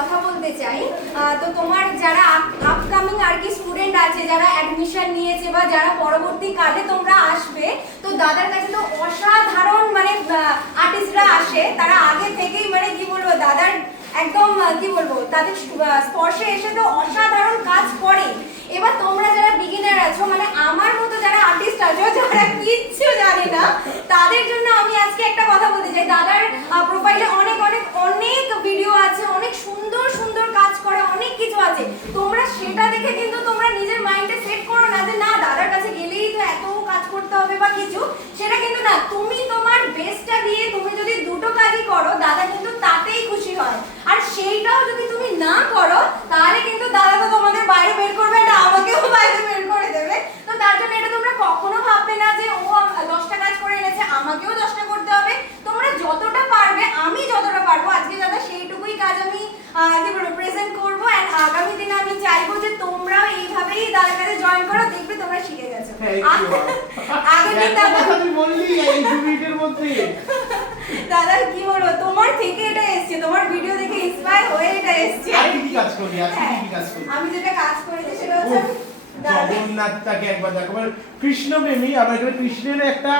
কথা বলতে চাই। তো তোমার যারা আপকামিং আর কি স্টুডেন্ট আছে, যারা অ্যাডমিশন নিয়েছে বা যারা পরবর্তীকালে তোমরা আসবে, তো দাদার কাছে তো অসাধারণ মানে আর্টিস্টরা আসে, তারা আগে থেকেই মানে কি বলবো দাদার একদম কি বলবো তাদের স্পর্শে এসে তো অসাধারণ কাজ করে। এবার তোমরা যারা বিগিনার আছো, মানে আমার মতো যারা আর্টিস্ট আছো, যারা কিচ্ছু জানে না, তাদের জন্য আমি আজকে একটা কথা বলতে চাই। দাদার প্রোফাইলে অনেক অনেক অনেক ভিডিও আছে, অনেক সুন্দর সুন্দর কাজ করে, অনেক কিছু আছে। তোমরা সেটা দেখে কিন্তু তোমরা নিজের মাইন্ডে সেট করো না যে না দাদার কাছে গেলেই তো এত কাজ করতে হবে বা কিছু, সেটা কিন্তু না। তুমি তোমার বেস্টটা দিয়ে তুমি যদি দুটো কাজই করো, দাদা কিন্তু তাতেই খুশি হয়। আর সেইটাও যদি তুমি না করো, তাহলে কিন্তু দাদা তো তোমাদের বাইরে বের করবে না, আমাকেও বাইরে বের করে দেবে। তো তার জন্য এটা তোমরা কখনো ভাববে না যে ও 10টা কাজ করে এনেছে, আমাকেও 10টা করতে হবে। তোমরা যতটা পারবে, আমি যতটা পারবো আজকে দাদা সেইটুকুই কাজ আমি কি বলবো প্রেজেন্ট করবো। এন্ড আগামী দিনে আমি চাইবো যে তোমরাও এইভাবেই দাদার কাছে জয়েন করো, দেখবে তোমরা শিখে গেছো। আগে দিন দাদা বললি এই 2 মিনিটের মধ্যে দাদা কি বলবো, তোমার থেকে এটা এসেছে, তোমার ভিডিও দেখে ইন্সপায়ার হয়ে এটা এসেছে। আর কি কাজ করলি? আজকে কি কাজ করলি? আমি যেটা কাজ করেছি সেটা হচ্ছে জগন্নাথটাকে একবার দেখো, মানে কৃষ্ণ প্রেমী, আমরা এখানে কৃষ্ণের একটা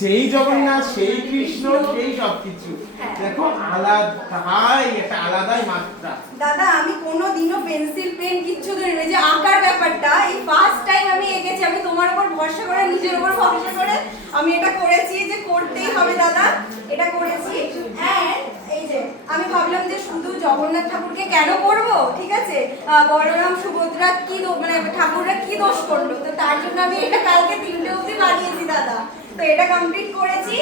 যেই জগন্নাথ সেই কৃষ্ণ সেই সবকিছু দেখো আলাদাই একটা আলাদাই মাত্রা। দাদা আমি কোনোদিনও পেন্সিল পেন কিচ্ছু ধরি না, যে আঁকার ব্যাপারটা এই ফার্স্ট টাইম আমি এঁকেছি। আমি তোমার উপর ভরসা করে, নিজের উপর ভরসা করে আমি এটা করেছি যে করতেই হবে দাদা, এটা করেছি। এন্ড এই যে আমি ভাবলাম যে শুধু জগন্নাথ ঠাকুরকে কেন করব, ঠিক আছে, বলরাম সুভদ্রা কি মানে ঠাকুররা কি দোষ করলো, তো তার জন্য আমি এটা কালকে 3টে অবধি বানিয়েছি দাদা। তো এটা কমপ্লিট করেছি।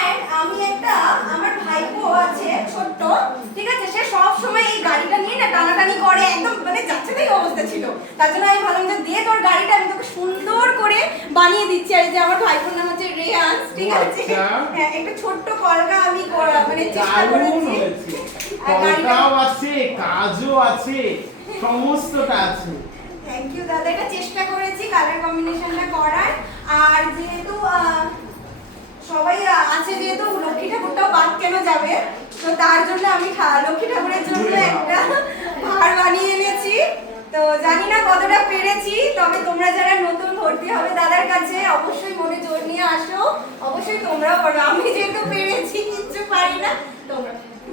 এন্ড আমি একটা আমার ভাইপো আছে ছোট্ট, ঠিক আছে, সে সব সময় এই গাড়িটা নিয়ে না টানাটানি করে, একদম মানে যাচ্ছে তাই অবস্থা ছিল। তার জন্য আমি ভাবলাম যে দিয়ে তোর গাড়িটা আমি তোকে সুন্দর করে বানিয়ে দিচ্ছি। আর যে আমার ভাইপোর নাম হচ্ছে রেয়ান্স, ঠিক আছে, হ্যাঁ একটা ছোট্ট কলকা আমি মানে চেষ্টা করেছি। কলকাও আছে, কাজও আছে, সমস্তটা আছে। থ্যাংক ইউ দাদা, এটা চেষ্টা করেছি কালার কম্বিনেশনটা করার। আর যেহেতু সবাই আছে, যেহেতু লক্ষ্মী ঠাকুরটাও বাদ কেন যাবে, তো তার জন্য আমি লক্ষ্মী ঠাকুরের জন্য একটা ভাঁড় বানিয়ে এনেছি। তো জানি না কতটা পেরেছি, তবে তোমরা যারা নতুন ভর্তি হবে দাদার কাছে অবশ্যই মনে জোর নিয়ে আসো, অবশ্যই তোমরাও পারবে। আমি যেহেতু পেরেছি, কিচ্ছু পারি না,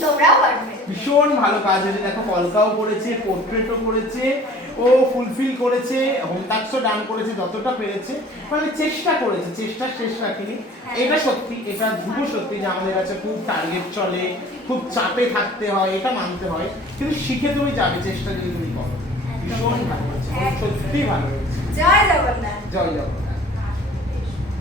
তোমরাও পারবে। ভীষণ ভালো কাজ হয়েছে, দেখো কলকাও করেছে, পোর্ট্রেটও করেছে, ও ফুলফিল করেছে, হোম টাস্কও ডান করেছে যতটা পেরেছে, মানে চেষ্টা করেছে, চেষ্টা শেষ রাখিনি। এটা সত্যি, এটা ধ্রুব সত্যি যে আমাদের কাছে খুব টার্গেট চলে, খুব চাপে থাকতে হয়, এটা মানতে হয়, কিন্তু শিখে তুমি যাবে চেষ্টা যদি তুমি করো। ভীষণ ভালো হয়েছে, সত্যি ভালো হয়েছে। জয় জগন্নাথ। জয় জগন্নাথ।